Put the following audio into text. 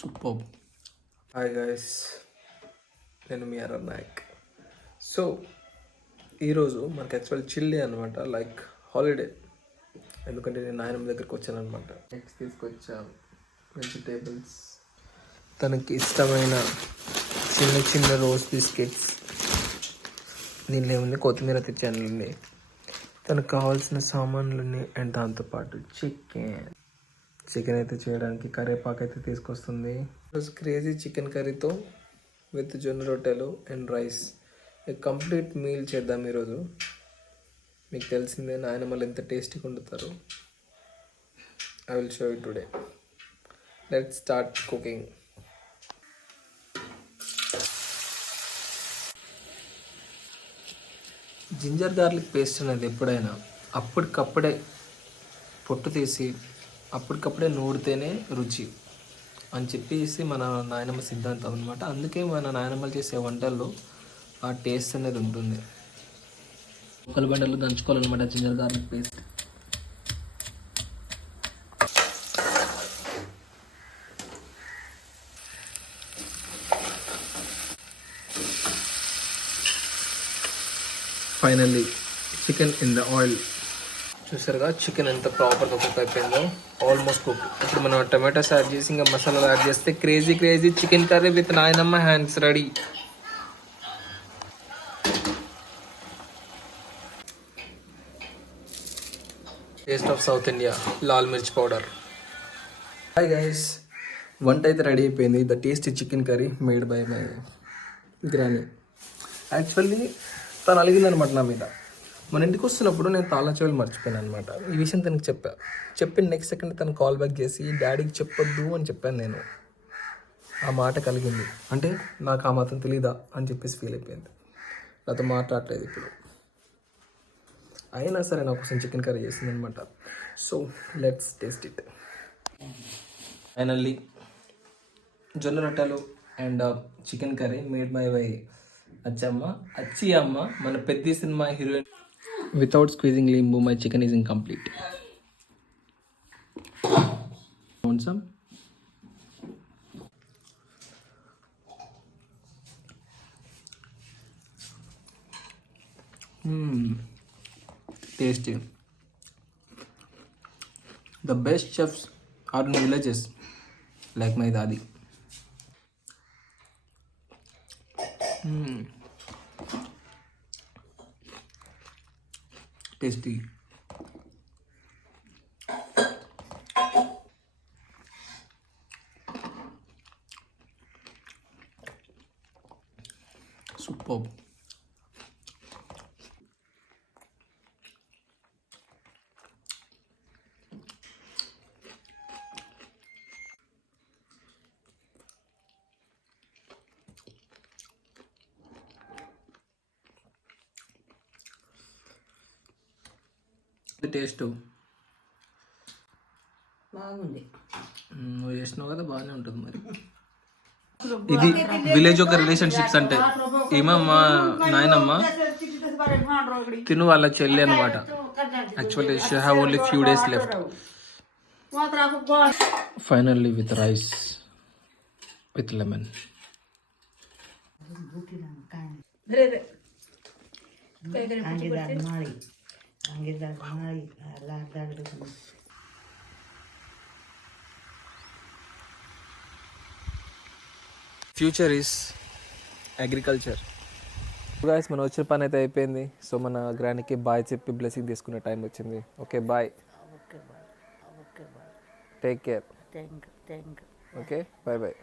Super. Hi guys, నేను మీ RR Naik. So ఈరోజు మనకి యాక్చువల్ చిల్ డే అనమాట, లైక్ హాలిడే. ఎందుకంటే నేను నాయనమ్మ దగ్గరికి వచ్చాను అనమాట. ఎగ్స్ తీసుకొచ్చాను, వెజిటేబుల్స్, తనకి ఇష్టమైన చిన్న చిన్న రోజ్ బిస్కెట్స్, దీనిలో ఏముంది కొత్తిమీర తెచ్చానండి, తనకు కావాల్సిన సామాన్లన్నీ, అండ్ దాంతోపాటు చికెన్ అయితే చేయడానికి కరివేపాకు అయితే తీసుకొస్తుంది. ఈరోజు క్రేజీ చికెన్ కర్రీతో విత్ జొన్న రొట్టెలు అండ్ రైస్, కంప్లీట్ మీల్ చేద్దాం ఈరోజు. మీకు తెలిసిందే నాయనమ్మలు ఎంత టేస్టీగా వండుతారు. I will show you today. Let's start cooking. Ginger garlic paste అనేది ఎప్పుడైనా అప్పటికప్పుడే పొట్టు తీసి అప్పటికప్పుడే నూడితేనే రుచి అని చెప్పేసి మన నాయనమ్మ సిద్ధాంతం అనమాట. అందుకే మన నాయనమ్మలు చేసే వంటల్లో ఆ టేస్ట్ అనేది ఉంటుంది. ఒకళ్ళ బండలు దంచుకోవాలన్నమాట ginger garlic paste. Finally chicken in the oil. చూసారుగా చికెన్ ఎంత ప్రాపర్గా కుక్ అయిపోయిందో, ఆల్మోస్ట్ కుక్. ఇప్పుడు మనం టమాటోస్ యాడ్ చేసి ఇంకా మసాలాలు యాడ్ చేస్తే crazy crazy chicken curry with నాయనమ్మ hands ready. Taste of South India, lal mirch powder. Hi guys, వంట అయితే రెడీ అయిపోయింది. The tasty chicken curry made by my granny. Actually తను అలిగిందనమాట నా మీద. మన ఇంటికి వస్తున్నప్పుడు నేను తాళం చెవులు మర్చిపోయాను అనమాట. ఈ విషయం తనకి చెప్పిన నెక్స్ట్ సెకండ్ తను కాల్ బ్యాక్ చేసి డాడీకి చెప్పొద్దు అని చెప్పాను నేను. ఆ మాట కలిగింది అంటే నాకు ఆ మాత్రం తెలీదా అని చెప్పేసి ఫీల్ అయిపోయింది. నాతో మాట్లాడలేదు ఇప్పుడు. అయినా సరే నా కోసం చికెన్ కర్రీ చేసింది అనమాట. So let's taste it. Finally జొన్న రొట్టెలు and chicken curry made by అచ్చి అమ్మ, మన పెద్ద cinema heroine. Without squeezing limbu, my chicken is incomplete. Want some? Tasty. The best chefs are in villages, like my dadi. Tasty. Superb. Taste బాగుంది. నువ్వు చేసినావు కదా, బాగానే ఉంటుంది. మరి ఇది విలేజ్ ఒక రిలేషన్షిప్స్ అంటే ఈమె మా నాయనమ్మ, తిను వాళ్ళ చెల్లి అనమాట. Actually she have only few days left. Finally with rice with lemon. Future is agriculture. Guys, మనం వచ్చిన పని అయితే అయిపోయింది. సో మన గ్రానికి బాయ్ చెప్పి బ్లెస్సింగ్ తీసుకునే టైం వచ్చింది. Okay bye, take care. Okay bye bye.